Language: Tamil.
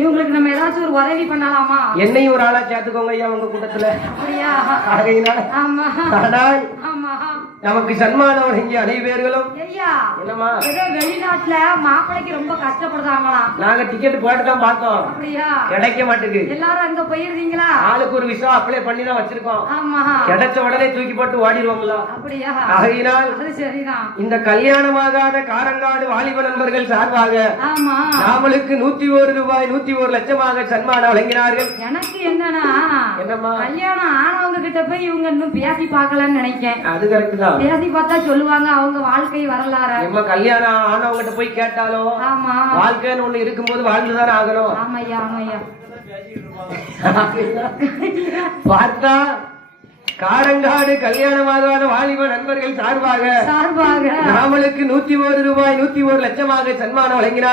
இவங்களுக்கு நம்ம ஏதாச்சும் ஒரு உதவி பண்ணலாமா? என்னையும் ஒரு ஆளா சேர்த்துக்கோங்க ஐயா உங்க கூட்டத்துல. அப்படியா? ஆமா. ஆமா. நமக்கு சன்மானம் வழங்கிய அனைவர்களும் ஐயா என்னமா ஏதோ வெளிநாட்டுல மாப்பிளைக்கு ரொம்ப கஷ்டப்படுறாங்களாம். நாங்க டிக்கெட் போட்டு தான் பார்த்தோம். அப்படியா? கிடைக்க மாட்டேங்குது. எல்லாரும் அங்க போயிருந்தீங்களா? ஆளுக்கு ஒரு விசா அப்ளை பண்ணி தான் வச்சிருக்கோம். ஆமா. கிடைச்ச உடனே தூக்கி போட்டு ஓடிடுவோங்களா? அப்படியா? ஆகையினால் அது சரிதான். இந்த கல்யாணமாகாத காரங்காடு வாலிப நண்பர்கள் சார்பாக ஆமா நாமளுக்கு 101 ரூபாய் 101 லட்சமாக சன்மானம் வழங்கினார்கள். எனக்கு என்னன்னா என்னம்மா கல்யாணம் ஆனவங்க கிட்ட போய் இவங்க இன்னும் பேசி பார்க்கலன்னு நினைக்கேன். அது கரெக்ட் தான். பேசி பார்த்தா சொல்லுவாங்க அவங்க வாழ்க்கை வரலாறு. நம்ம கல்யாணம் ஆனவங்கிட்ட போய் கேட்டாலும் ஆமா வாழ்க்கைன்னு ஒண்ணு இருக்கும்போது வாழ்ந்துதானே ஆகணும். ஆமையா ஆமையா பார்த்தா காரங்காடு கல்யாணமாகாத வாலிப நண்பர்கள் சார்பாக சார்பாக நாமளுக்கு 101 ரூபாய் 101 லட்சமாக சன்மானம் வழங்கினார்.